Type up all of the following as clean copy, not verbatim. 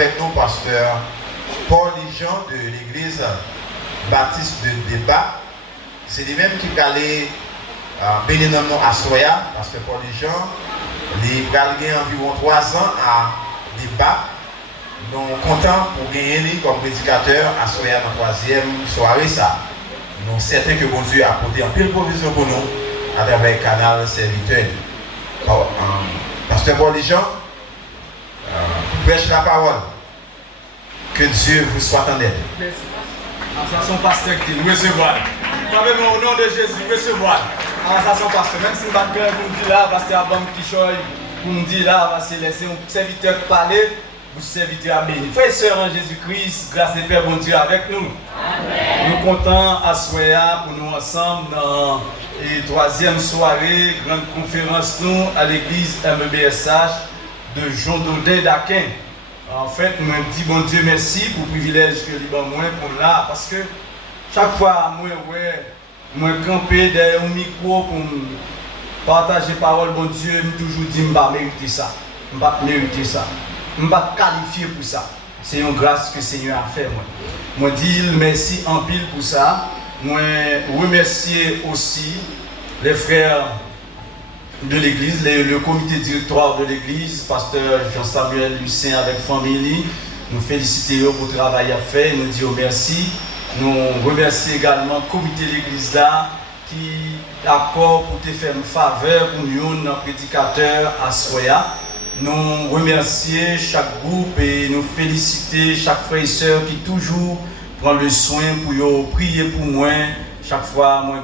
avec nous pasteur Paul Jean de l'église baptiste de Débat. C'est lui-même qui est allé bénir nous à Soya, pasteur Paul Jean. Il a gagné environ 3 ans à Débat. Nous sommes contents pour gagner comme prédicateur à Soya dans la 3e soirée. Nous sommes certains que bon Dieu a apporté en pile provision pour nous à travers le canal serviteur. Pasteur Paul Jean prêche la parole. Que Dieu vous soit en aide. Merci. Ça, son pasteur qui dit recevoir. Au nom de Jésus, recevoir. Ça, son pasteur. Même si je ne vais pas vous dire là, pasteur Abam Kichoy, vous me dites là, c'est laisser un serviteur parler, vous serviteur à bénir. Frères et sœurs en Jésus-Christ, grâce et Père bon Dieu avec nous. Amen. Nous comptons à Soya pour nous ensemble dans la 3e soirée, grande conférence nous à l'église MEBSH de Jean Daudet d'Aquin. En fait, je dis bon Dieu merci pour le privilège que Liban moi pour là, parce que chaque fois moi camper derrière un micro pour partager parole bon Dieu, je toujours dis je ne vais pas mériter ça, je ne vais pas mériter ça, je ne vais pas qualifier pour ça. C'est une grâce que le Seigneur a fait moi. Dis merci en pile pour ça. Moi remercier aussi les frères de l'église, le comité directoire de l'église, pasteur Jean-Samuel Lucien avec famille, nous félicitons pour le travail à faire, nous disons merci. Nous remercions également le comité de l'église là qui accorde pour te faire une faveur pour nous, nos prédicateurs à Soya. Nous remercions chaque groupe et nous féliciter chaque frère et soeur qui toujours prend le soin pour prier pour moi. Chaque fois, moi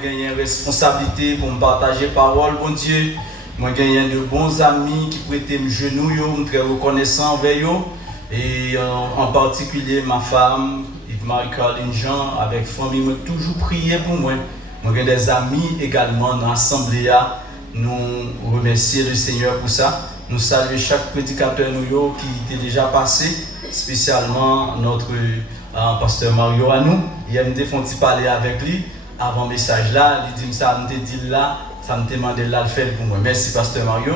j'ai une responsabilité pour me partager parole, bon Dieu. Moi j'ai de bons amis qui prêtent mes genoux, je suis très reconnaissant envers eux. Et en particulier ma femme, Yves-Marie-Caroline Jean, avec famille, m'a toujours prié pour moi. Moi j'ai des amis également dans l'assemblée. Nous remercions le Seigneur pour ça. Nous saluons chaque prédicateur qui était déjà passé, spécialement notre pasteur Mario à nous. Il y a une défense parler avec lui avant le message là. Il dit ça, me dit là, ça me demande là le faire pour moi. Merci pasteur Mario.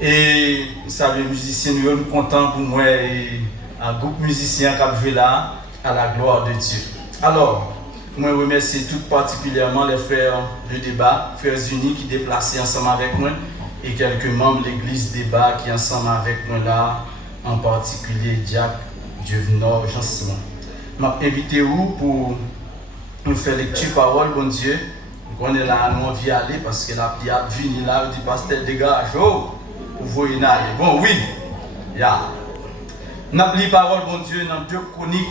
Et salut les musiciens, nous sommes contents pour moi et un groupe musicien qui a joué là à la gloire de Dieu. Alors, moi remercie tout particulièrement les frères de Débat, frères unis qui déplacés ensemble avec moi et quelques membres de l'église Débat qui ensemble avec moi là, en particulier Jacques, Dievenor, Jean-Simon. Je m'invite pour nous faire lecture parole, bon Dieu. On est là, nous on vient aller parce que la pierre vient là, on dit pasteur dégage, oh, vous voyez là. Bon, oui, yeah. Nous avons lu parole, bon Dieu, dans 2 Chroniques,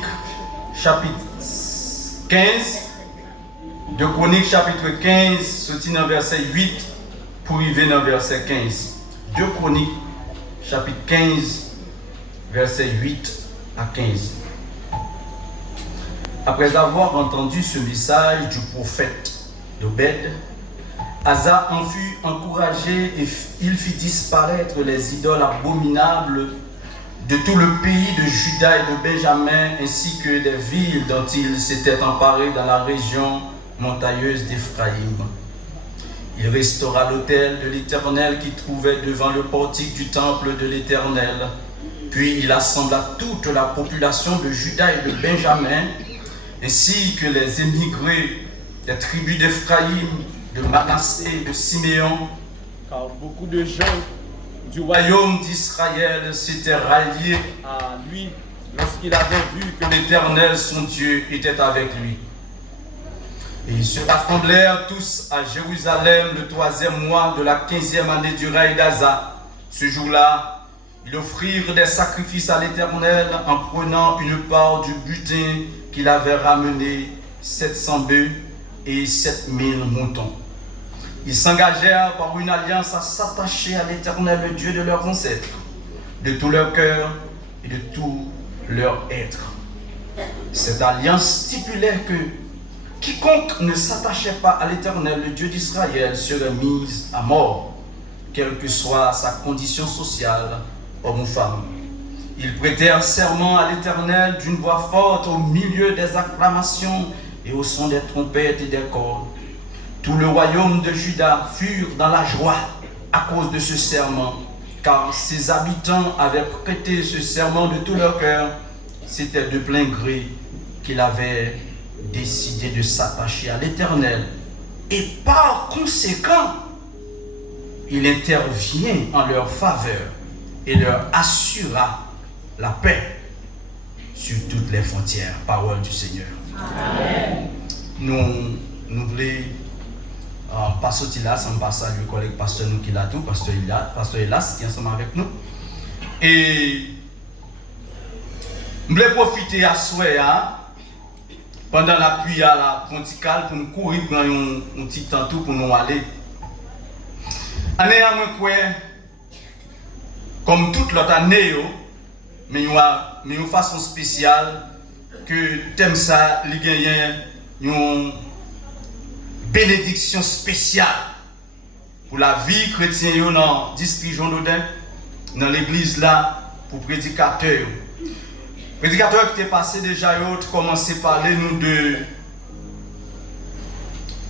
chapitre 15. 2 Chroniques, chapitre 15, sorti dans verset 8 pour arriver dans verset 15. 2 Chroniques, chapitre 15, verset 8 à 15. Après avoir entendu ce message du prophète d'Obed, Asa en fut encouragé et il fit disparaître les idoles abominables de tout le pays de Juda et de Benjamin, ainsi que des villes dont il s'était emparé dans la région montagneuse d'Éphraïm. Il restaura l'autel de l'Éternel qui trouvait devant le portique du temple de l'Éternel. Puis il assembla toute la population de Juda et de Benjamin, ainsi que les émigrés des tribus d'Éphraïm, de Manassé, de Siméon, car beaucoup de gens du royaume d'Israël s'étaient ralliés à lui lorsqu'il avait vu que l'Éternel, son Dieu, était avec lui. Et ils se rassemblèrent tous à Jérusalem le 3e mois de la 15e année du règne d'Asa. Ce jour-là, ils offrirent des sacrifices à l'Éternel en prenant une part du butin qu'il avait ramené, 700 bœufs et 7000 moutons. Ils s'engagèrent par une alliance à s'attacher à l'Éternel, le Dieu de leurs ancêtres, de tout leur cœur et de tout leur être. Cette alliance stipulait que quiconque ne s'attachait pas à l'Éternel, le Dieu d'Israël, serait mis à mort, quelle que soit sa condition sociale, homme ou femme. Ils prêtèrent serment à l'Éternel d'une voix forte au milieu des acclamations et au son des trompettes et des cordes. Tout le royaume de Juda furent dans la joie à cause de ce serment, car ses habitants avaient prêté ce serment de tout leur cœur. C'était de plein gré qu'il avait décidé de s'attacher à l'Éternel. Et par conséquent, il intervient en leur faveur et leur assurera la paix sur toutes les frontières. Parole du Seigneur. Amen. Nous voulons pas sortir là sans passer à lui collègue pasteur nous qui l'a tout, pasteur Elas qui est ensemble avec nous. Et je voulais profiter à soir pendant l'appui à la ponticale pour nous courir pour un petit temps tout pour nous aller. Année à moi comme toute l'autre année, mais il y a une façon spéciale que thème ça, il y a une bénédiction spéciale pour la vie chrétienne dans le district Jean Dodin, dans l'église là, pour prédicateur. Prédicateur qui était passé déjà, commencé à parler nous de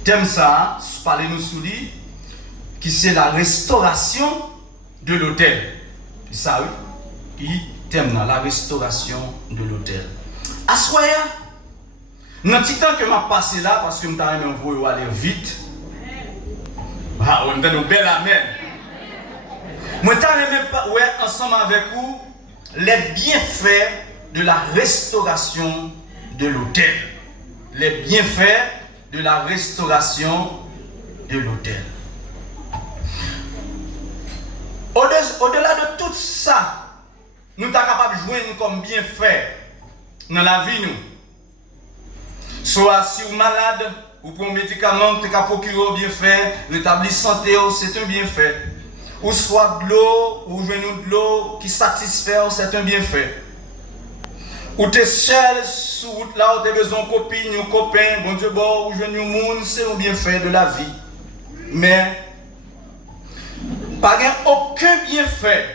thème ça, parler nous sur lui, qui c'est la restauration de l'autel. C'est ça, oui, qui thème là, la restauration de l'autel. À soya, dans le petit temps que je passé là, parce que je me suis aller vite. Ah, on a une belle amen. Je suis ensemble avec vous les bienfaits de la restauration de l'autel. Les bienfaits de la restauration de l'autel. Au-delà de tout ça, nous sommes capables de jouer comme bienfait dans la vie. Soit si vous êtes malade, ou pour un médicament que vous avez procuré bienfait, rétablir santé, c'est un bienfait. Ou soit de l'eau, ou jouer de l'eau qui satisfait, c'est un bienfait. Ou tu es seul sur route là, ou tu as besoin de copine, de copain, bon Dieu, bon, ou jouer de monde, c'est un bienfait de la vie. Mais, pas aucun bienfait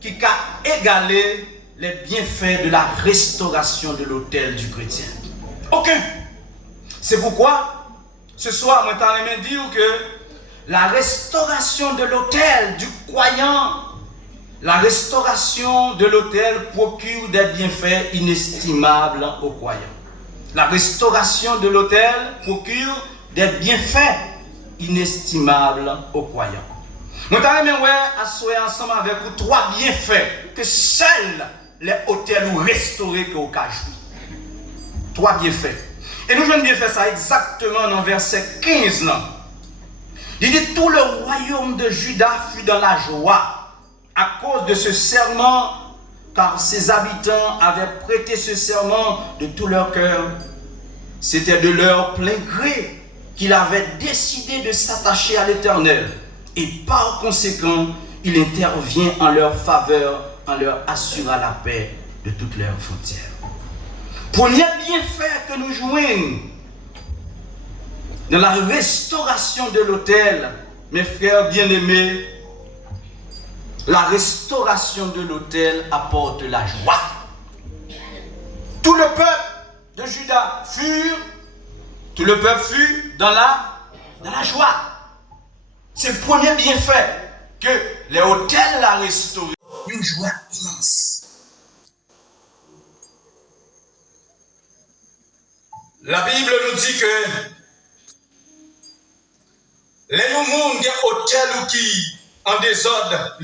qui a égalé les bienfaits de la restauration de l'autel du chrétien. Aucun. C'est pourquoi, ce soir, je vais dire que la restauration de l'autel du croyant, la restauration de l'autel procure des bienfaits inestimables aux croyants. La restauration de l'autel procure des bienfaits inestimables aux croyants. Nous allons asseoir ensemble avec vous trois bienfaits que seuls les hôtels ou restaurés que vous avez joué. Trois bienfaits. Et nous allons bien faire ça exactement dans verset 15. Il dit tout le royaume de Juda fut dans la joie à cause de ce serment, car ses habitants avaient prêté ce serment de tout leur cœur. C'était de leur plein gré qu'il avait décidé de s'attacher à l'Éternel. Et par conséquent, il intervient en leur faveur, en leur assurant la paix de toutes leurs frontières. Premier bienfait que nous jouons dans la restauration de l'autel, mes frères bien-aimés, la restauration de l'autel apporte la joie. Tout le peuple de Juda fut dans la joie. C'est le premier bienfait que les hôtels l'ont restauré. Une joie immense. La Bible nous dit que les gens qui ont hôtel ou qui en désordre,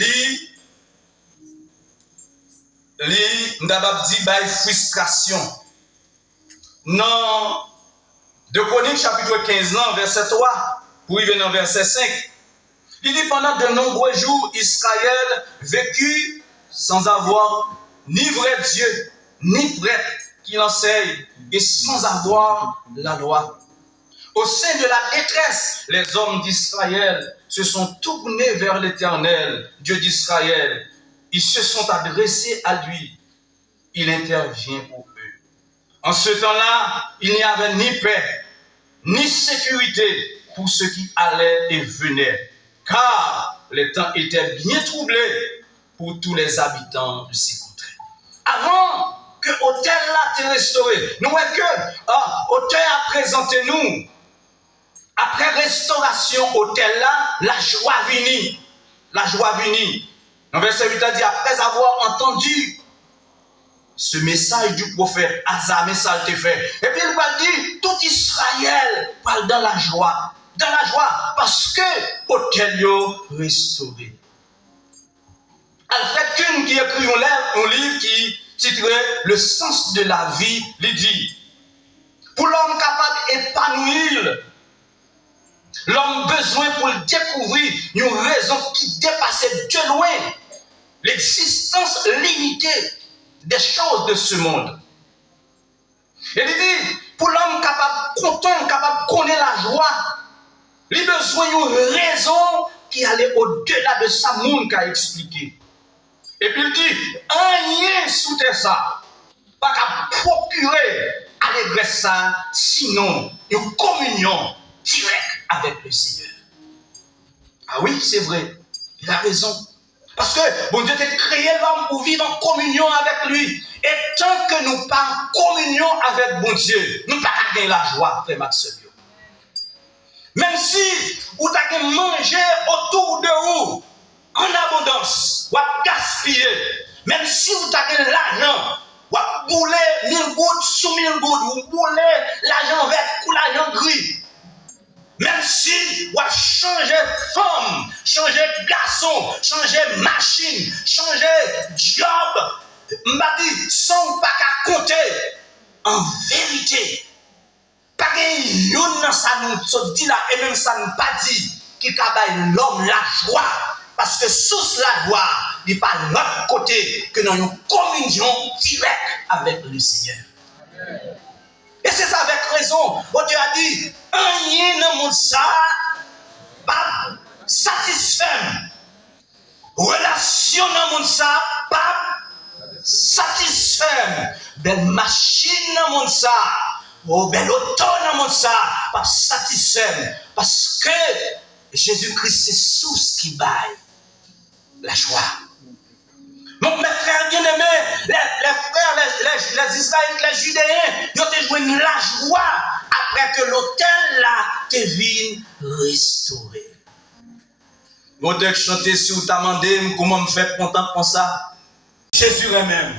n'abab dit by frustration. Dans 2 Chroniques chapitre 15 verset 3 pour y venir dans verset 5. Il dit pendant de nombreux jours Israël vécut sans avoir ni vrai Dieu ni prêtre qui l'enseigne et sans avoir la loi. Au sein de la détresse, les hommes d'Israël se sont tournés vers l'Éternel, Dieu d'Israël. Ils se sont adressés à lui. Il intervient pour eux. En ce temps-là, il n'y avait ni paix, ni sécurité pour ceux qui allaient et venaient, car les temps étaient bien troublés pour tous les habitants de ces contrées. Avant que l'hôtel là te restauré, nous voyons que l'hôtel a présenté nous. Après restauration hôtel là, la joie venue. La joie venue. En verset 8, il dit, après avoir entendu ce message du prophète, Asa, message te fait. Et puis il va dire, tout Israël parle dans la joie, parce que l'autel est restauré. Alfred Kuhn qui écrit un livre qui titré Le sens de la vie, il dit, pour l'homme capable d'épanouir, l'homme besoin pour découvrir une raison qui dépasse de loin l'existence limitée des choses de ce monde. Et il dit, pour l'homme capable content, capable de connaître la joie, il a besoin d'une raison qui allait au-delà de sa monde qu'a expliqué. Et puis il dit, rien sous ça, pas qu'à procurer à l'église ça, sinon une communion directe avec le Seigneur. Ah oui, c'est vrai, il a raison. Parce que bon Dieu t'a créé l'homme pour vivre en communion avec lui. Et tant que nous pas en communion avec bon Dieu, nous ne pouvons pas gagner la joie, frère Maxime. Même si vous avez mangé autour de vous en abondance, vous avez gaspillé, même si vous avez l'argent, vous avez boulé 1000 gouttes sous 1000 gouttes, vous boulez l'argent vert ou l'argent gris. Même si vous avez changé femme, changé garçon, changé machine, changé job, m'a dit, sans pas qu'à compter, en vérité, pas qu'il y a ça nous dit là, et même ça nous pas dit, qui travaille l'homme la joie, parce que sous la joie, il n'est pas l'autre côté que nous avons une communion directe avec le Seigneur. Et c'est ça avec raison. Bon Dieu a dit, rien dans mon ça, pas satisfait. Relation dans mon ça, pas satisfait. Belle machine dans mon ça, belle auto dans mon ça, pas satisfait. Parce que Jésus-Christ, c'est source qui baille la joie. Donc mes frères bien-aimés, les frères, les Israélites, les Judéens, ils ont joué la joie après que l'autel là te vienne restauré. Mon Dieu, chanter si vous t'amendez, comment me faire content pour ça? Jésus même.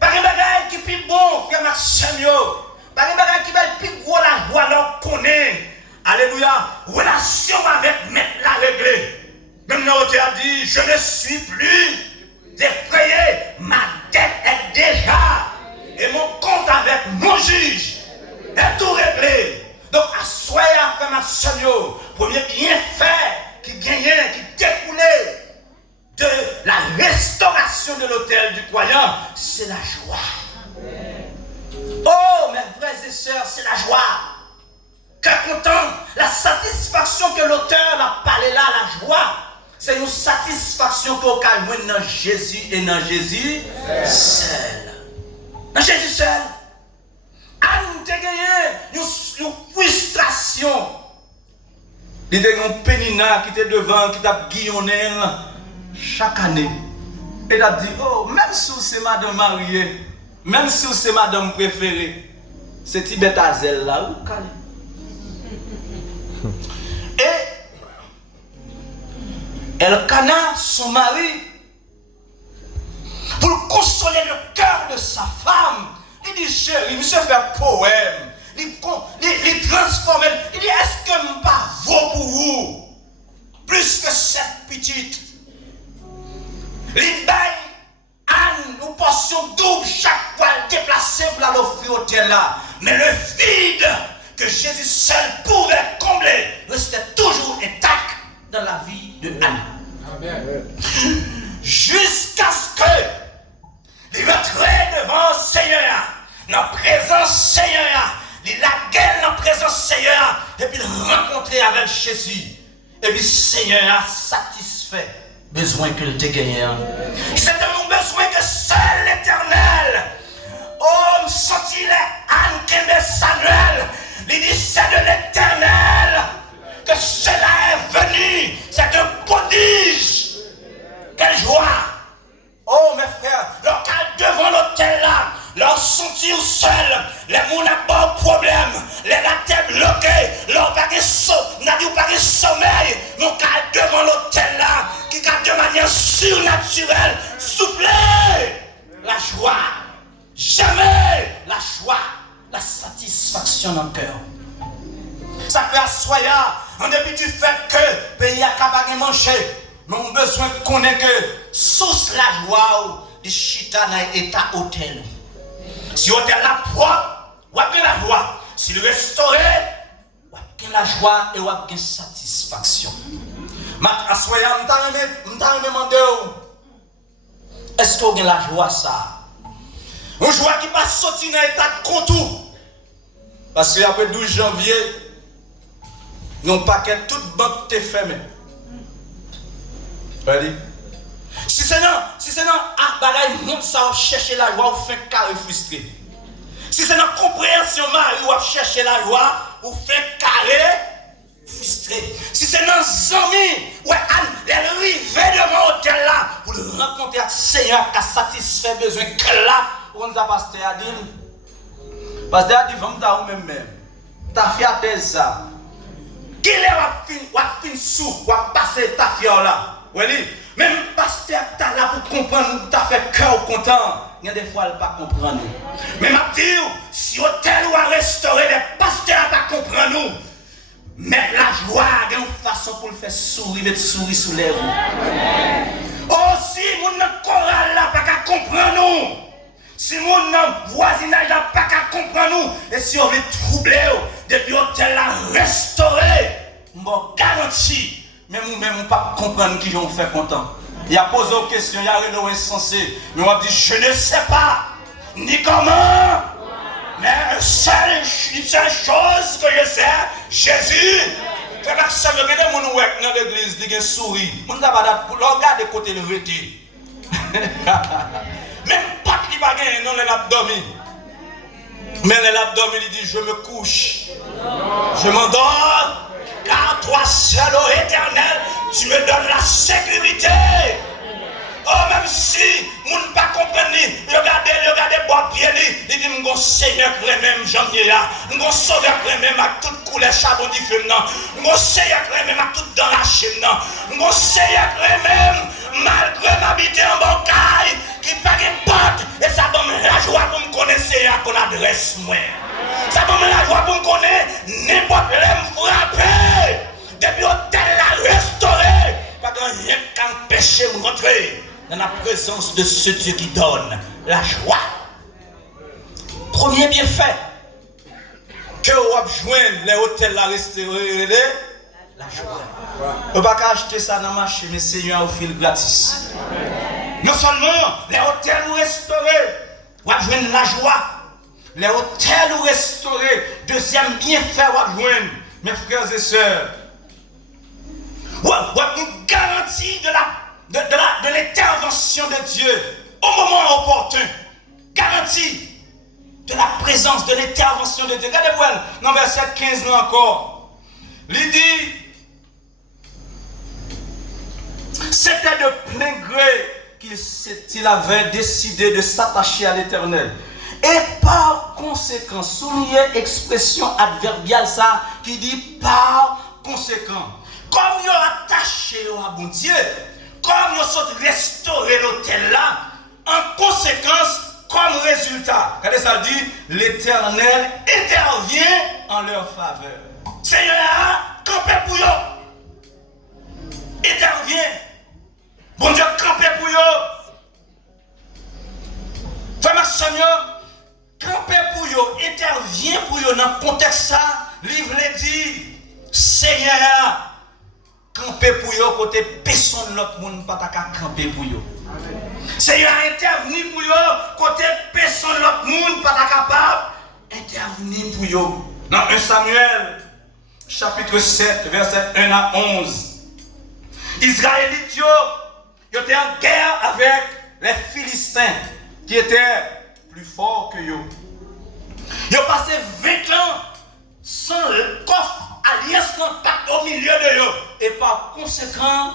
Pas de bagaille qui est bon, frère Maxime. Pas de bagaille qui va être plus gros la joie, là, connaît. Alléluia. Relation avec Maître la réglée. Même l'autel a dit, je ne suis plus défrayé, ma dette est déjà, et mon compte avec mon juge est tout réglé. Donc, soyez après ma sœur, premier bienfait qui gagnait, qui découlait de la restauration de l'autel du croyant, c'est la joie. Oh, mes frères et sœurs, c'est la joie. Quel content, la satisfaction que l'auteur a parlé là, la joie. C'est une satisfaction qu'on a dans Jésus et dans Jésus seul. Dans Jésus seul. Anne te gagné une frustration. Il y a un pénina qui était devant, qui t'a guillonné chaque année. Et il a dit, oh, même si c'est madame mariée, même si c'est madame préférée, c'est Tibet Azel là, où calé. Et Elkana, son mari, pour consoler le cœur de sa femme, il dit, chérie, il se fait poème, il transforme, il dit, est-ce que je pas vaut pour vous, plus que cette petite? Il baille Anne, une portion double chaque fois déplacée pour l'offrir au hôtel là, mais le vide que Jésus seul pouvait combler restait toujours intact dans la vie de Anne. Amen. Jusqu'à ce que il rentrait devant le Seigneur, dans la présence du Seigneur, il la gueule dans la présence du Seigneur, et puis il rencontrait avec Jésus. Et puis le Seigneur a satisfait le besoin qu'il te gagné. C'est un besoin que seul l'Éternel. Oh, me sentit Anne Kembe Samuel. Il dit, c'est de l'Éternel que cela est venu. C'est un prodige. Quelle joie. Oh mes frères, leur calme devant l'autel là, leur sentir seul, les gens n'ont pas de problème, les têtes bloquées, leur pas de sommeil, mon cas devant l'hôtel là, qui a de manière surnaturelle souffler la joie. Jamais la joie, la satisfaction dans le cœur. Ça fait assoya, en dépit du fait que le pays a capable de manger, mais on a besoin de connaître que source la joie, de chita dans l'état hôtel. Si l'hôtel la propre, ou a la joie. Si le restauré, ou a la joie et ou a la satisfaction. Mat assoya, m'ta demandé est-ce que vous avez la joie ça? Une joie qui va sortir dans l'état de contour. Parce que après 12 janvier, non paquet toute banque t'est fermée. Allez. Si c'est non, bagaille monde ça va chercher la joie ou fait carré frustré. Si c'est dans compréhension mari ou chercher la joie ou fait carré frustré. Si c'est dans amis ouais elle arrive devant l'hôtel là pour le rencontrer avec Seigneur qui a satisfait besoin que là on nous a pasteur a dit pasteur a dit vamos dar ou même ta fille a fait ça. Qui est fin sous ou passer ta fille là. Oui, même pasteur t'as là pour comprendre t'as fait cœur content. Il y a des fois elle pas comprendre. Mais m'a dit si hôtel ou un restaurant des pasteurs pas comprendre nous. Mettre la joie d'une façon pour le faire sourire, mettre sourire sous les lèvres. Aussi, mon chorale là pas qu'à comprendre nous. Si mon voisinage là pas qu'à comprendre nous. Et si on veut troubler, depuis l'hôtel là restauré, m'en garantis. Mais nous-mêmes, on ne pas comprendre qui j'en fait content. Il a posé une question, il a répondu insensé. Mais on dit, je ne sais pas, ni comment. Mais une seule chose que je sais, Jésus. Quand ça me regarde mon ouek dans l'église, il y a un sourire. On ne va pas regarder côté le vêté. Même pas qu'il va gagner dans l'abdomen. Mais l'abdomen, il dit, je me couche. Je m'endors. Car toi seul, ô Éternel, tu me donnes la sécurité. Oh, même si je ne pas comprendre, regardez, bois pied, il dit, mon Seigneur, même j'en ai là, mon Sauveur, même à toute couleur, charbon du feu, mon Seigneur, même à toute dans la chaîne, mon Seigneur, même, malgré m'habiter en bancaille, qui pas de porte, et ça donne la joie pour me connaître, à ton adresse, moi. Ça donne la joie pour me connaître, n'importe l'aime frapper, depuis l'hôtel la restaurer, pas de rien qu'empêcher de rentrer dans la présence de ce Dieu qui donne la joie. Premier bienfait que vous avez joint les hôtels la restaurer, la joie. On ne peut pas acheter ça dans le marché, mais Seigneur vous fait gratis. Non seulement les hôtels vous restaurer, vous avez joint la joie. Les hôtels ou restaurés, deuxième bienfait ou joindre, mes frères et sœurs. Ou une garantie de l'intervention de Dieu au moment opportun. Garantie de la présence de l'intervention de Dieu. Regardez-moi dans verset 15 là encore. Il dit, c'était de plein gré qu'il avait décidé de s'attacher à l'Éternel. Et par conséquent, souligner expression adverbiale ça qui dit par conséquent. Comme il a attaché à bon Dieu, comme il a restauré l'hôtel là, en conséquence, comme résultat, regardez ça dit, l'Éternel intervient en leur faveur. Seigneur, campez pour eux. Intervient. Bon Dieu, campez pour eux. Frère Seigneur, campé pour eux, intervient pour eux dans le contexte ça, livre les dit, Seigneur, campé pour eux, côté personne l'autre monde pas ta camper pour eux. Seigneur, intervenir pour eux, côté personne l'autre monde pas ta capable, intervenir pour eux. Dans 1 Samuel, chapitre 7, verset 1 à 11. Israélites, ils étaient en guerre avec les Philistins, qui étaient plus forts que eux. Ils ont passé 20 ans sans le coffre alliance au milieu de eux. Et par conséquent,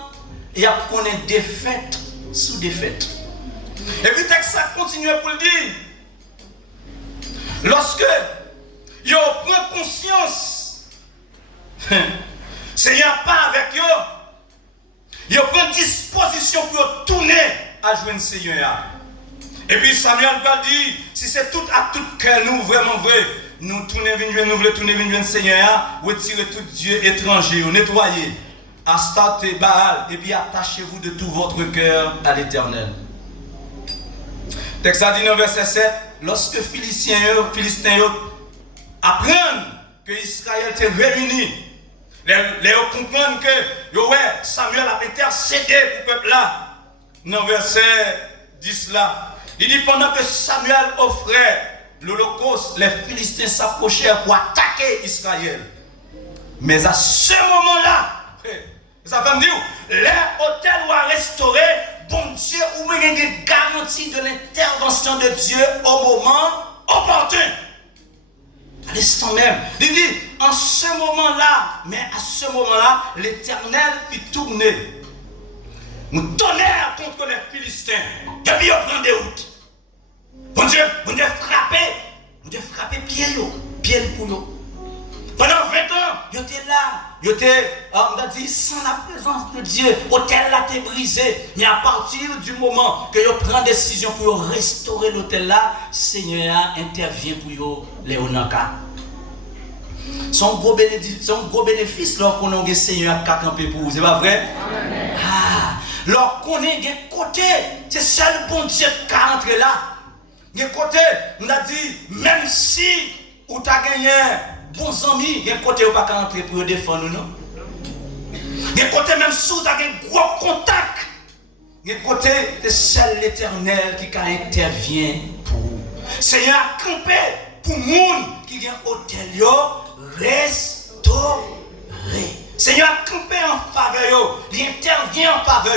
il y a connu défaite sous défaite. Et puis, texte ça continue pour le dire. Lorsque conscience. Seigneur pas avec eux. Ils prennent disposition pour tourner à joindre Seigneur. Et puis Samuel va dire, si c'est tout à tout cœur, nous vraiment vrai, nous tourner nous voulons tourner vers Seigneur, retirer tout Dieu étranger, nettoyer, Astarté et Baal, et puis attachez-vous de tout votre cœur à l'Éternel. Texte a dit dans verset 7, lorsque Philistins apprennent que Israël était réuni, les comprennent que Samuel a intercédé pour le peuple là. Dans verset 10 là, il dit pendant que Samuel offrait l'Holocauste, les Philistins s'approchèrent pour attaquer Israël. Mais à ce moment-là, ça veut me dire, l'hôtel va restaurer, bon Dieu, ou bien une garantie de l'intervention de Dieu au moment opportun. À l'instant même, il dit, en ce moment-là, mais à ce moment-là, l'Éternel fit tourner. Nous tonnerre contre les Philistins. Et puis on prend des routes. Bon Dieu frappé pied pour eux. Pendant 20 ans, ils étaient là. On a dit, sans la présence de Dieu, l'hôtel là était brisé. Mais à partir du moment que ils prennent décision pour restaurer l'hôtel là, Seigneur intervient pour les Onaka. Son gros bénéfice lorsqu'on a un Seigneur qui a campé pour vous, c'est pas vrai? Amen. Lorsqu'on est de côté, c'est seul bon Dieu qui a entré là. De côté, on a dit, même si vous avez gagné bons amis, de côté, vous n'avez pas entrer pour défendre, non? De côté, même si vous avez un gros contact, de côté, c'est seul l'Éternel qui intervient pour vous. Seigneur a campé pour les gens qui ont un hôtel, restauré. Seigneur a campé en faveur, il intervient en faveur,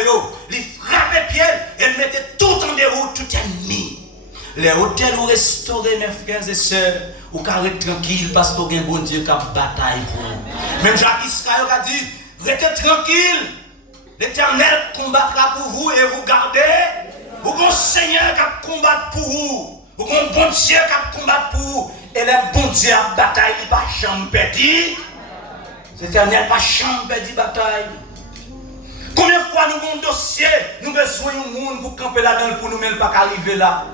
il frappe pied et il mettait tout en déroute, tout ennemi. Les hôtels ou restaurés, mes frères et sœurs, ou carré tranquille parce qu'il y a un bon Dieu qui a bataille pour vous. Même Jacques Israël a dit, restez tranquille, l'Éternel combattra pour vous et vous gardez. Vous avez un Seigneur qui a combattu pour vous. Vous avez un bon Dieu qui a combattu pour vous. Et le bon Dieu a bataille, il n'a pas jamais perdu. L'Éternel n'a pas jamais perdu bataille. Combien de fois nous avons un dossier, nous avons besoin de monde pour camper là-dedans pour nous-mêmes pas arriver là.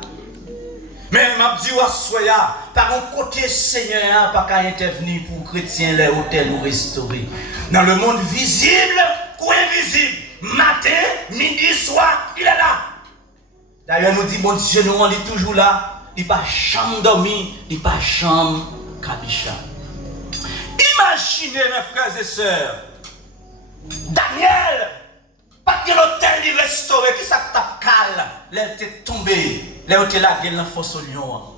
Mais je dis à Soya, par un côté Seigneur, pas qu'à intervenir pour chrétiens, les hôtels ou restaurer. Dans le monde visible ou invisible, matin, midi, soir, il est là. D'ailleurs, nous dit, bon Dieu, nous on est toujours là. Il n'est pas chambre dormi, il n'est pas chambre cabicha. Imaginez, mes frères et sœurs, Daniel, pas que l'hôtel est restauré, qui ça tape cal, l'aile était tombée, l'aile était là, il y a force au lion.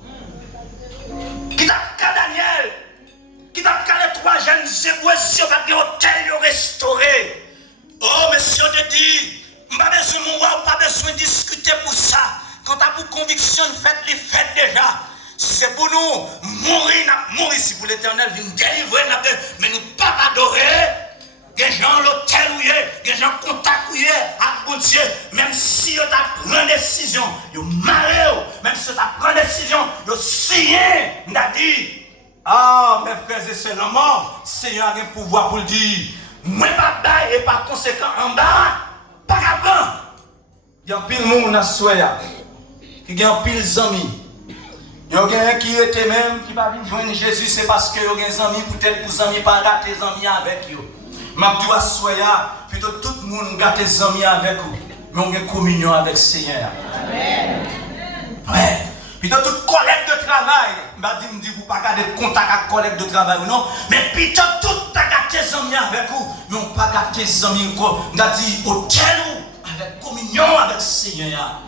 Qui tape cal Daniel, qui tape cal les 3 jeunes zéboués, si on va que l'hôtel est restauré. Oh, monsieur, on te dit, pas besoin de moi, pas besoin de discuter pour ça. Quand tu as pour conviction, faites-les, faites déjà. C'est pour nous mourir si pour l'Éternel vient délivrer, mais nous pas adorer. Les gens l'hôtel où les gens contact où avec bon Dieu, même si tu as pris une décision, tu marré, même si tu as pris une décision, tu signé, tu as dit, ah, mes frères et sœurs, le Seigneur a un pouvoir pour le dire, moi pas bas et par conséquent en bas, pas capable. Il y a un pile monde à Soya, il y a un pile d'amis. Il y a quelqu'un qui était même, qui va venir joindre Jésus, c'est parce que il y a des amis, peut-être que vous amis pas gâter des amis avec vous. Mais je dois soya, plutôt tout le monde gâte des amis avec vous. Mais on a une communion avec le Seigneur. Amen. Ouais. Plutôt toute collègue de travail, je dis vous pas garder contact avec collègue de travail ou non, mais plutôt tout ta gâté des amis avec vous, mais on pas gâter des amis encore. On a dit hôtel avec communion avec le Seigneur.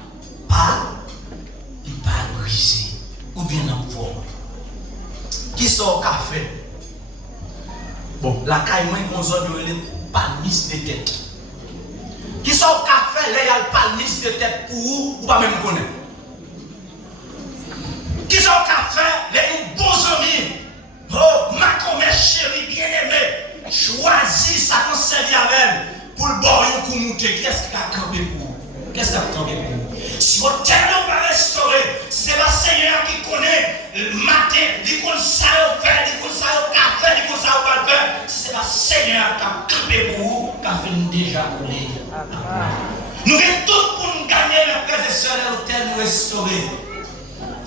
Il pas brisé. Ou bien en forme. Qui sort café? Bon, la caille, moi, on zone de palmis de tête. Qui sort café, là, il y a le palmis de tête pour vous, ou pas même connaître. Qui sort café, là, il y a un bon ami. Oh, ma commère chérie, bien aimée. Choisis ça qu'on servir avec elle pour le bord pour monter. Qu'est-ce qu'il a campé pour vous? Qu'est-ce qu'il a campé pour vous? Si votre terre va restaurer, c'est le Seigneur qui connaît le matin, il connaît ça au faire, il connaît ça au fin déjà coulé. Nous avons tout pour nous gagner, mes frères et sœurs, l'hôtel nous restaurer.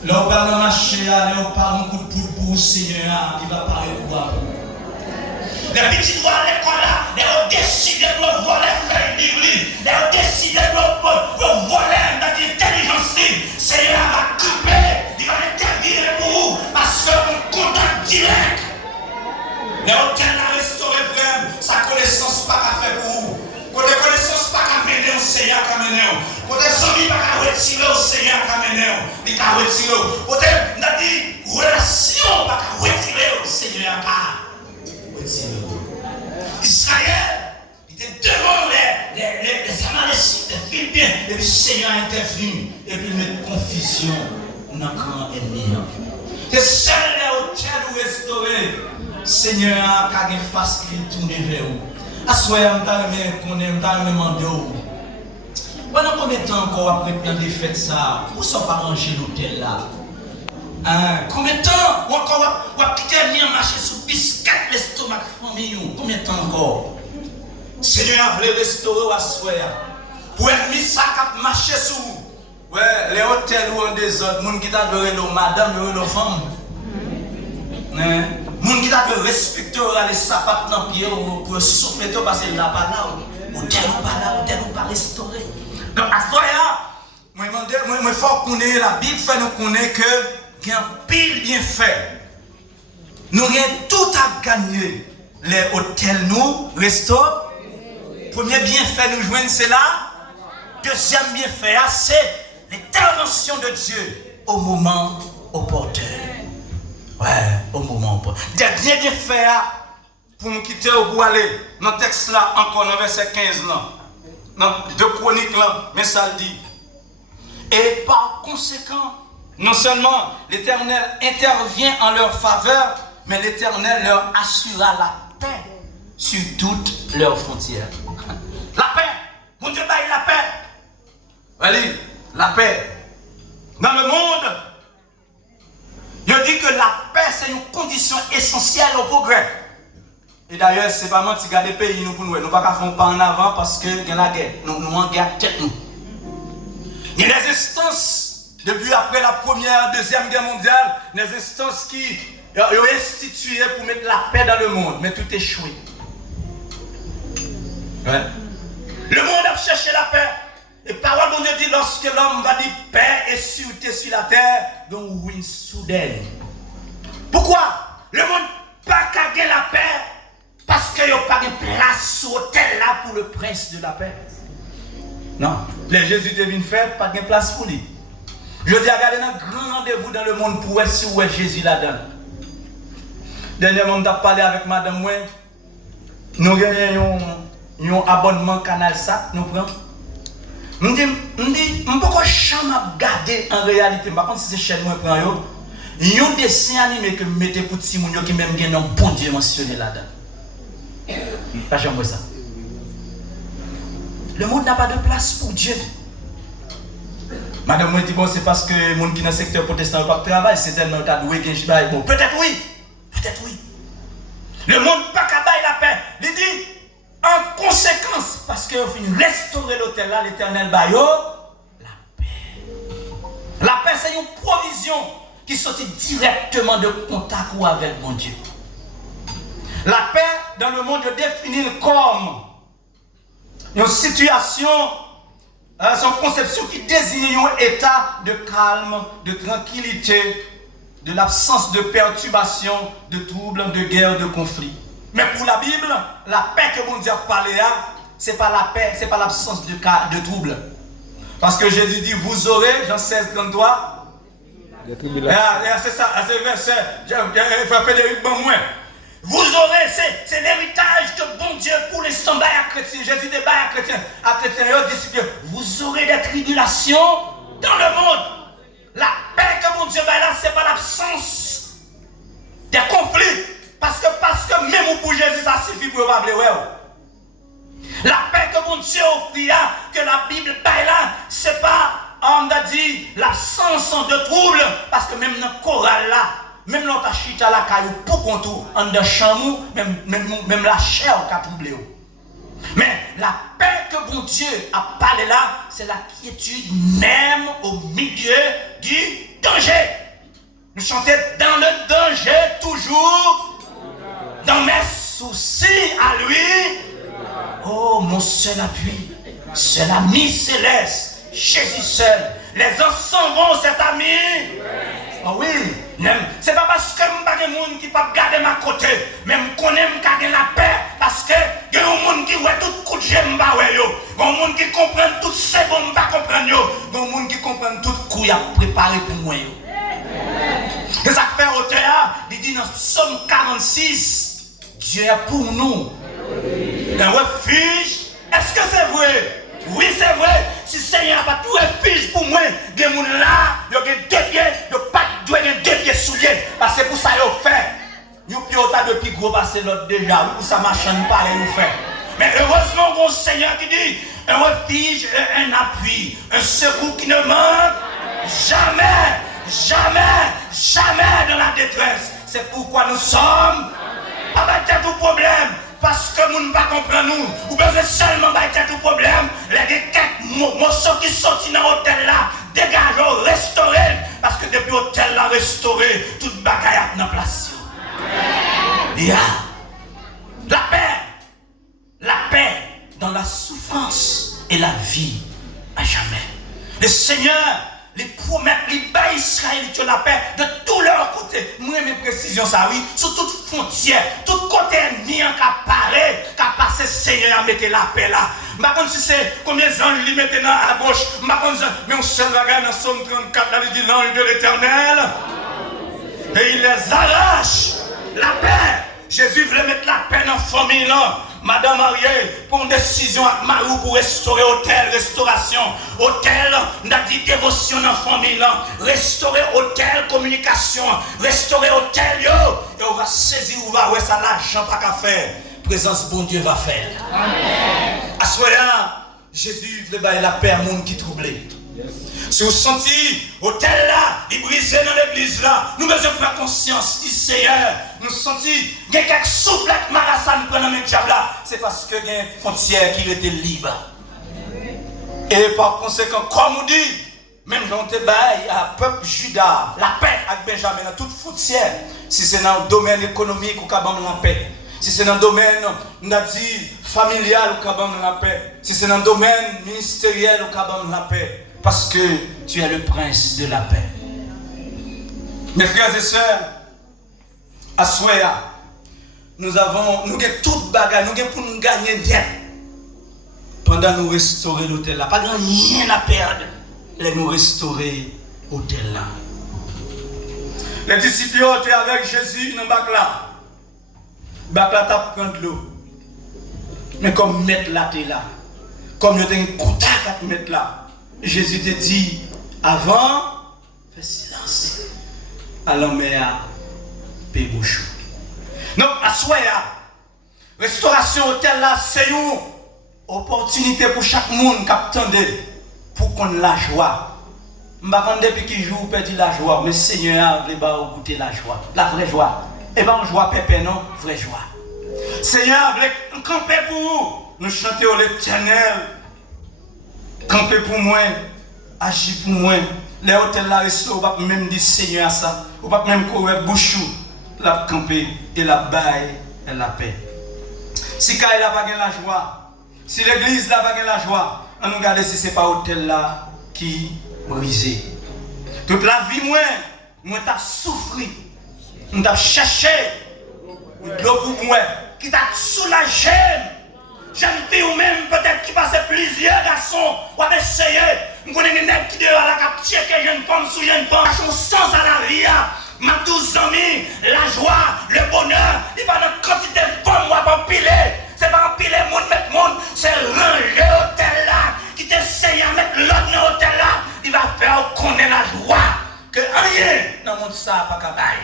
Là, on parle de marché, là, on parle un coup de poule pour le Seigneur, il va parler quoi? Les petits doigts à l'école là, ils ont décidé de voler faire livrer, ils ont décidé de voler l'intelligence. Seigneur va couper, il va intervenir pour vous, parce qu'on contact direct. Les hôtels à restaurer, frère, sa connaissance pas qu'à faire pour vous. Quand les connaissances pas qu'à mener au Seigneur, qu'à mener. Quand les amis pas qu'à retirer au Seigneur, qu'à mener. Il qu'à retirer. Quand on a dit relation pas qu'à retirer au Seigneur, qu'à retirer. Israël, il était devant les Amalécites, les Philippiens, et puis le Seigneur est intervenu, et puis il met confusion dans le camp ennemi. C'est seul les hôtels où restaurer. Seigneur a une face qui tourne vers vous. À ce moment-là, on a demandé pendant combien de temps encore après plan de fête ça, où sont pas ranger l'hôtel là? Combien de temps ou encore on va quitter marcher sous biscuit l'estomac famille? Combien de temps encore? Seigneur a voulu restaurer à ce moment. Pour ennemi ça qui marcher sous. Ouais, les hôtels où on des autres, gens qui t'adorent leur madame, leur femme. Moun qui t'a respecté les sapats dans pied pour souffler parce qu'il n'a pas là. Hôtel ou pas là, hôtel ou pas restauré. Donc à ce moment-là, moi faut qu'on ait la Bible fait nous connaître que il y a un pile bien fait. Nous avons tout à gagner. Les hôtels nous restaurent. Premier bienfait nous joignent c'est là. Deuxième bienfait c'est l'intervention de Dieu au moment opportun. Ouais, au moment opportun. Dernier bienfait pour nous quitter au bout aller. Dans le texte là encore dans verset 15 là. Dans 2 Chroniques là, mais ça le dit. Et par conséquent, non seulement l'Éternel intervient en leur faveur, mais l'Éternel leur assurera la paix sur toutes leurs frontières. La paix, mon Dieu baille la paix. Allez, la paix. Dans le monde, je dis que la paix c'est une condition essentielle au progrès. Et d'ailleurs, c'est pas moi qui garde les pays, nous ne pouvons pas faire pas en avant parce que il y a la guerre. Nous en guerre tête nous. Il y a des instances, depuis après la première, deuxième guerre mondiale, des instances qui ont institué pour mettre la paix dans le monde, mais tout échoué. Ouais. Le monde a cherché la paix. Et parole de Dieu dit, lorsque l'homme va dire paix et sûreté sur la terre, donc ruine soudaine. Pourquoi? Le monde pas qu'à la paix, parce qu'il n'y a pas de place sur l'hôtel là pour le prince de la paix. Non, les Jésus est venu faire, pas de place pour lui. Je dis, regardez un grand rendez-vous dans le monde pour voir si où est Jésus là-dedans. Dernièrement, on a parlé avec madame Mouin. Nous avons un abonnement Canal Sat, nous prenons. Je me dis, je ne peux pas regarder en réalité, par contre, si c'est chaîne moi prend yo, il y a un dessin animé que vous mettez pour petit moun qui même bien un bon Dieu mentionné là-dedans. Pas jamais ça. Le monde n'a pas de place pour Dieu. Madame moi dit bon c'est parce que les gens qui dans le secteur protestant pas travail, c'est tellement t'as doué que je bon peut-être oui. Peut-être oui. Le monde pas capable la paix. Il dit en conséquence, parce qu'on finit restaurer l'hôtel là, l'Éternel Bayo, la paix. La paix, c'est une provision qui sortit directement de contact avec mon Dieu. La paix dans le monde est définie comme une situation, son conception qui désigne un état de calme, de tranquillité, de l'absence de perturbation, de troubles, de guerre, de conflit. Mais pour la Bible, la paix que mon Dieu a parlé, ce n'est pas la paix, ce n'est pas l'absence de trouble. Parce que Jésus dit, vous aurez, Jean 16, 33. C'est ça, c'est le verset, vous aurez, c'est l'héritage de bon Dieu pour les sans à chrétiens. Jésus dit à chrétiens, dit que vous aurez des tribulations dans le monde. La paix que mon Dieu va là, ce n'est pas l'absence des conflits. Parce que même pour Jésus, ça suffit pour pas ouais. La paix que mon Dieu offre là, que la Bible paye là, c'est pas, on a dit, l'absence de trouble. Parce que même dans le choral là, même dans ta chita là, pour qu'on tout, en de chamou, même la chair qui a troublé. Mais la paix que bon Dieu a parlé là, c'est la quiétude même au milieu du danger. Nous chantons dans le danger toujours, dans mes soucis à lui. Oh, mon seul appui, seul ami céleste, Jésus seul. Les uns s'en vont, cet ami. Oh oui, c'est pas parce que je ne suis pas des gens qui ne peuvent pas garder ma côté, mais je connais la paix parce que il y a des gens qui voient tout coup de j'aime pas, il y a des gens qui comprennent tout ce que je ne comprends pas, il y a des gens qui comprennent tout coup qu'il a préparé pour moi. Et ça fait au théâtre, il dit dans Psaume 46, Dieu est pour nous un refuge. Est-ce que c'est vrai? Oui, c'est vrai. Si le Seigneur n'a pas tout refuge pour moi, des gens là, ils ont deux pieds, ils n'ont pas deux pieds souliers. Parce que pour ça, ils ont fait. Ils ont plus de plus gros parce que l'autre déjà. Pour ça, ma chaîne pareil, ils ont fait. Mais heureusement, il y a un Seigneur qui dit un refuge, un appui, un secours qui ne manque jamais, jamais, jamais dans la détresse. C'est pourquoi nous sommes. Pas de tout problème. Parce que nous ne pas comprendre nous, ou bien seulement tout problème, les quelques morceaux qui sortent dans l'hôtel là, dégagez, restaurez, parce que depuis l'hôtel là restauré, toute bagaille est en place. Yeah. La paix dans la souffrance et la vie à jamais. Le Seigneur les promet, les bas Israël, la paix de tous leurs côtés. Moi, mes précisions, ça oui, sur toute frontière, tout côté ennemi qui apparaît, qui a passé Seigneur à mettre la paix là. Je ne sais pas si c'est combien d'anges lui mettent à gauche, mais on se regarde dans Somme 34, là, il dit l'ange de l'Éternel. Et il les arrache. La paix. Jésus voulait mettre la paix dans la famille là. Madame mariée, pour une décision avec Marou pour restaurer hôtel, restauration. Hôtel, on a dit dévotion dans la famille là. Restaurer hôtel, communication. Restaurer hôtel, yo. Et on va saisir, on va ouais, ça l'argent pas qu'à faire. Présence bon Dieu va faire. Amen. À ce moment-là, Jésus voulait bailler la paix à monde qui troublait. Si vous sentez hôtel là, il brisé dans l'église là, nous besoin de la conscience du Seigneur. Nous sentons qu'il y a quelques souffles avec Marassan prend dans le diable là. C'est parce que il y a une frontière qui était libre. Et par conséquent, comme on dit, même quand on te baille à peuple Juda, la paix avec Benjamin dans toute frontière. Si c'est dans le domaine économique ou kabam la paix. Si c'est dans le domaine, on a dit familial ou kabam la paix. Si c'est dans le domaine ministériel ou kabam la paix. Parce que tu es le prince de la paix. Mes frères et sœurs, à Soya, nous avons toute bagarre, nous avons pour nous gagner bien. Pendant nous restaurer l'hôtel là, pas de rien à perdre. Les nous restaurer l'hôtel là. Les disciples étaient avec Jésus dans le bac là. Le bac là, t'as pris de l'eau. Mais comme mettre là, t'es là. Comme il y a un contact à mettre là. Jésus te dit, avant, fais silence. Alors, mais à Pébouchou. Donc, à Soya, restauration hôtel là, c'est une opportunité pour chaque monde qui attendait pour qu'on ait la joie. Je ne sais pas depuis qu'il joue, perdu la joie, mais le Seigneur veut goûter la joie, la vraie joie. Et bien, joie pépé, non, vraie joie. Seigneur veut camper pour vous. Nous chantons l'Éternel. Camper pour moi, agir pour moi. Les hôtels là, on ne va pas même dire Seigneur à ça. On ne va pas même courir bouchou. La camper et la baille et la paix. Si Kaï n'a pas la joie, si l'église n'a pas la joie, on nous regarde si ce n'est pas l'hôtel là qui brisé. Toute la vie, moi, t'as souffert. On t'a cherché. De l'eau pour moi, qui t'a soulagé. Jeune fille ou même peut-être qui passe plusieurs garçons, ou à essayer. Je connais des nègres qui dehors là, qui checkent jeune femme sous jeune femme, qui sont sans à la vie. Ma 12 amis, la joie, le bonheur, il va dans quantité de femmes ou à empiler. C'est pas empiler monde, mettre monde, c'est ranger l'hôtel là, qui t'essaye à mettre l'autre dans l'hôtel là, il va faire connaître la joie, que rien dans le monde ça pas capable.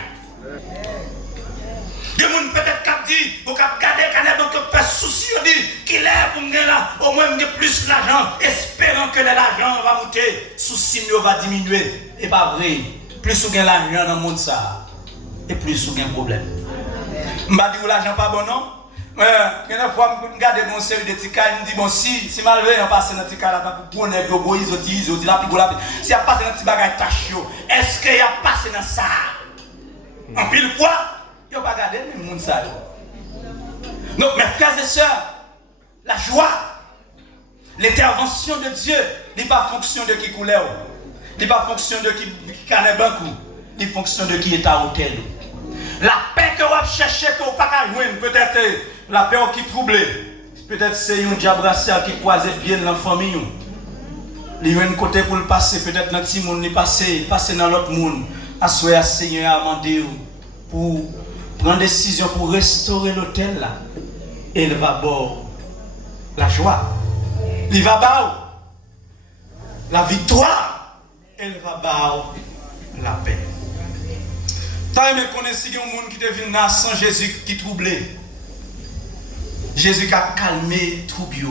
Des gens peut-être qui disent, vous avez gardé le donc vous faites souci, vous dites qu'il est pour me là, au moins plus d'argent, espérant que l'argent va monter, souci va diminuer. Et pas vrai. Plus vous avez l'argent dans le monde, ça, et plus vous avez un problème. Je ne dis pas que l'argent n'est pas bon, non? Quand fois je regarde mon série de tika, il me dit bon si malgré on passe dans tika là pas pour nèg yo go iso ti la pi go la si a passé dans petit bagage tâche yo est-ce que y a passé dans ça en pile fois yo pas regarder même monde ça donc mes frères et sœurs la joie l'intervention de Dieu n'est pas fonction de qui couleur n'est pas fonction de qui canne bankou n'est fonction de qui est à hôtel la paix que vous cherchez que vous pas joindre peut-être la paix qui trouble, peut-être c'est un diable racial qui croise bien dans la famille. Il y a un côté pour le passer, peut-être dans le petit monde, passer dans l'autre monde. Assoyer Seigneur a demandé pour prendre décision pour restaurer l'hôtel là. Et il va boire la joie. Il va boire la victoire. Et il va boire la paix. Tant que vous connaissez un monde qui devient sans Jésus qui troublé. Jésus a calmé trouble.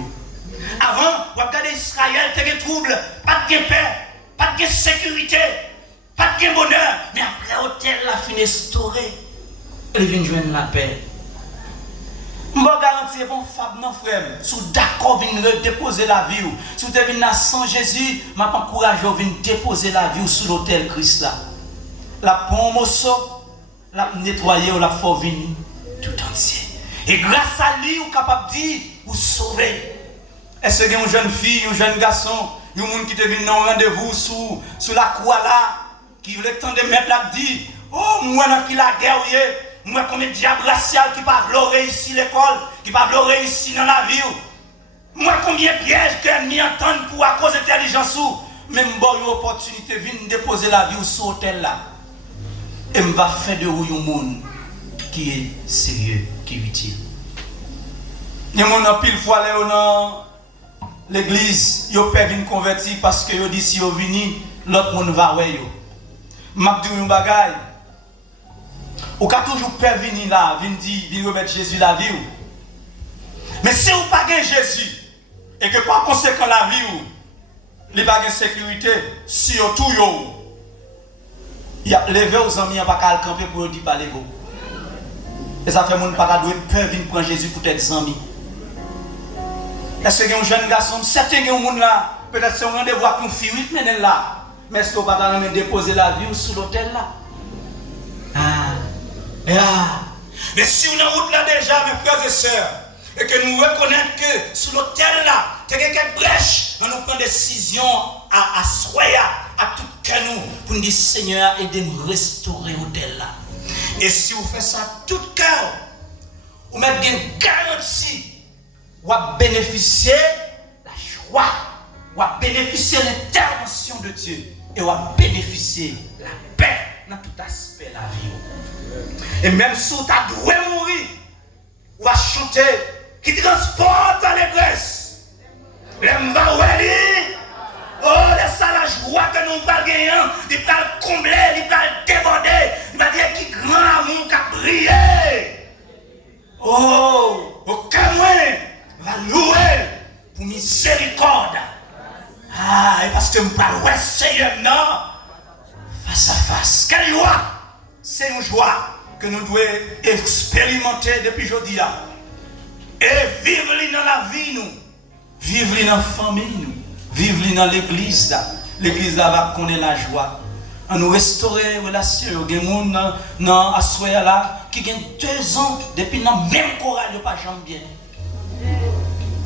Avant, vous regardez Israël, il y a des troubles, pas de paix, pas de sécurité, pas de bonheur. Mais après, l'hôtel a fini restauré. Il vient joindre la paix. Je vous garantis, bon, Fab, non, frère, si vous d'accord, vous venez déposer la vie. Si vous venez sans Jésus, je m'encourage à venir déposer la vie sur l'hôtel Christ là. La promotion, la nettoyer, la faut venir tout entier. Et grâce à lui, vous êtes capable de dire, vous sauver. Est-ce qu'il y a une jeune fille, un jeune garçon, un monde qui te vient dans un rendez-vous sous la croix là, qui veut le temps de mettre là, dit, oh, moi, qui la guerre, moi, comme un diable racial qui pas glorer ici l'école, qui pas glorer ici dans la vie. Moi, combien de pièges que l'ennemi entend pour à cause d'intelligence, même bon, une opportunité, venir déposer la vie sur l'hôtel là. Et me va faire de vous un monde qui est sérieux, qui est utile. Il y a des gens qui fois dans l'église, ils peuvent venir convertir parce que dit si ils viennent, l'autre monde va voir. Je vais dire un bagage. Vous pouvez toujours venir là, venir remettre Jésus la vie. Mais si vous n'avez pas Jésus, et que par conséquent la vie, vous n'avez pas de sécurité, si vous tout, il y a levé aux amis, il n'y a pas qu'à camper pour dire pas les go. Et ça fait que les gens ne peuvent pas venir prendre Jésus pour être amis. Est-ce qu'il y a un jeune garçon, certains gens là, peut-être c'est un rendez-vous avec une fille, mais là. Mais est-ce que vous ne pouvez pas déposer la vie sous l'hôtel là? Mais si on est en route là déjà, mes frères et sœurs, et que nous reconnaissons que sous l'hôtel là, il y a quelques brèches, on nous prend décision à soyer, à tout cœur nous, pour nous dire Seigneur, aidez-nous à restaurer l'hôtel là. Et si vous faites ça tout cœur, vous mettez une garantie, vous bénéficiez de la joie, vous bénéficiez de l'intervention de Dieu, et vous bénéficiez de la paix dans tout aspect de la vie. Et même si vous avez mourir, vous allez chanter qui transporte l'allégresse. Oh, c'est ça la joie que nous allons gagner. Il va combler, il va déborder. Il va dire qui grand amour qui a brillé. Oh, aucun moyen va louer pour miséricorde. Et parce que je ne parle pas Seigneur, non, face à face. Quelle joie! C'est une joie que nous devons expérimenter depuis aujourd'hui. Et vivre dans la vie, nous. Vivre dans la famille, nous. Vivre dans l'église. L'église va connaître la joie. On nous restaurer les relations. Il y a des gens dans Assoya là qui ont 2 ans depuis dans le même chorale, ils ne pas jamais bien.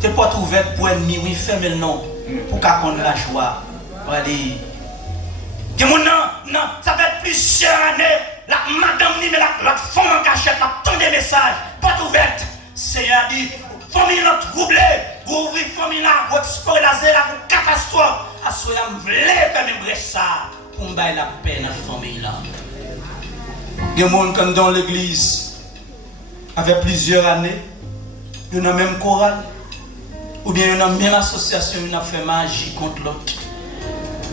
Tu pas ouvert pour ennemi, oui, fermez le nom pour qu'on connaisse la joie. Il y a des gens, ça fait plusieurs années. La madame ni mais la femme en cachette, la tant de messages, pas ouverte. Seigneur dit, famille là troublée, vous ouvrez famille là, vous explorez la zèle, vous catastrophe. À ce moment-là, vous voulez faire même brèche ça, pour bailler la paix dans la famille là. Il y a des gens qui dans l'église, avec plusieurs années, il y a même chorale, ou bien il y a même association, qui a fait magie contre l'autre.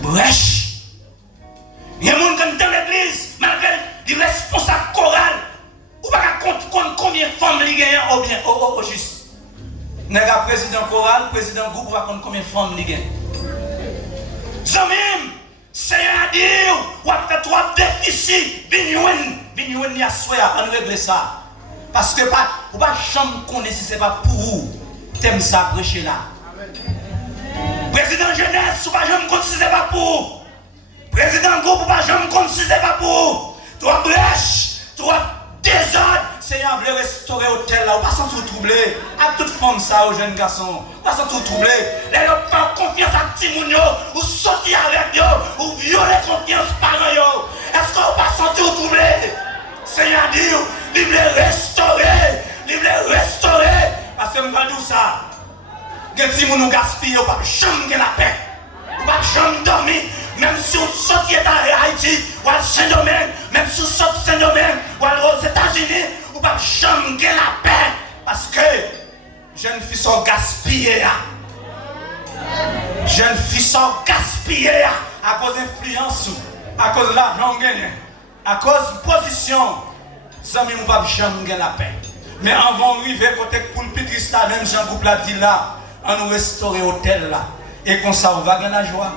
Brèche. Il y a des gens qui dans l'église, malgré les responsables chorales, ou pas compte combien de femmes il y a ou bien au juste. N'est pas président choral, président groupe, va compte combien de femmes il y a. Zamim, Seigneur a dit, ou a fait 3 déficits, vignouen, ni à souhait, on règle ça. Parce que pas, ou pas jamais connaître si c'est pas pour vous. T'aimes ça prêcher là. Président jeunesse, ou pas jamais connaître si c'est pas pour vous. Président groupe, ou pas jamais connaître si c'est pas pour vous. Toi brèche, toi désordre. Seigneur veut restaurer l'hôtel là. Ou pas sans tout troubler. À toute femme ça, aux jeunes garçons. Ou pas sans tout troubler. Les gens pas confiance à Timounio. Ou sortir avec eux. Ou violer confiance par eux. Est-ce qu'on va pas sans tout troubler? Seigneur dit, il veut restaurer. Il veut restaurer. Parce que je vais dire ça. Si vous nous gaspillez, vous ne pouvez jamais la paix. Vous ne pouvez jamais dormir. Même si vous sortez d'Haïti, ou à Saint-Domingue, même si vous sortez de Saint-Domingue, ou aux États-Unis, vous ne pouvez jamais la paix. Parce que jeunes filles sont gaspillées. Jeunes filles sont gaspillées à cause d'influence, à cause de l'argent gagné, à cause de position. Les amis, vous ne pouvez jamais la paix. Mais avant d'arriver côté pour le petit Christa, même Jean Gouple l'a dit là, on nous restaurer l'hôtel là. Et comme ça, on va gagner la joie.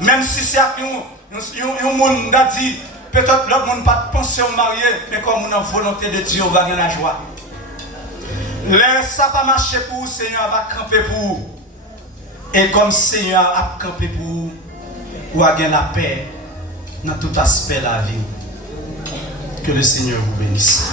Même si c'est un monde qui a dit, peut-être l'autre monde pas penser au marié, mais comme on a volonté de Dieu, on va gagner la joie. Ça va marcher pour vous, Seigneur va camper pour vous. Et comme Seigneur a campé pour vous, vous va gagner la paix dans tout aspect de la vie. Que le Seigneur vous bénisse.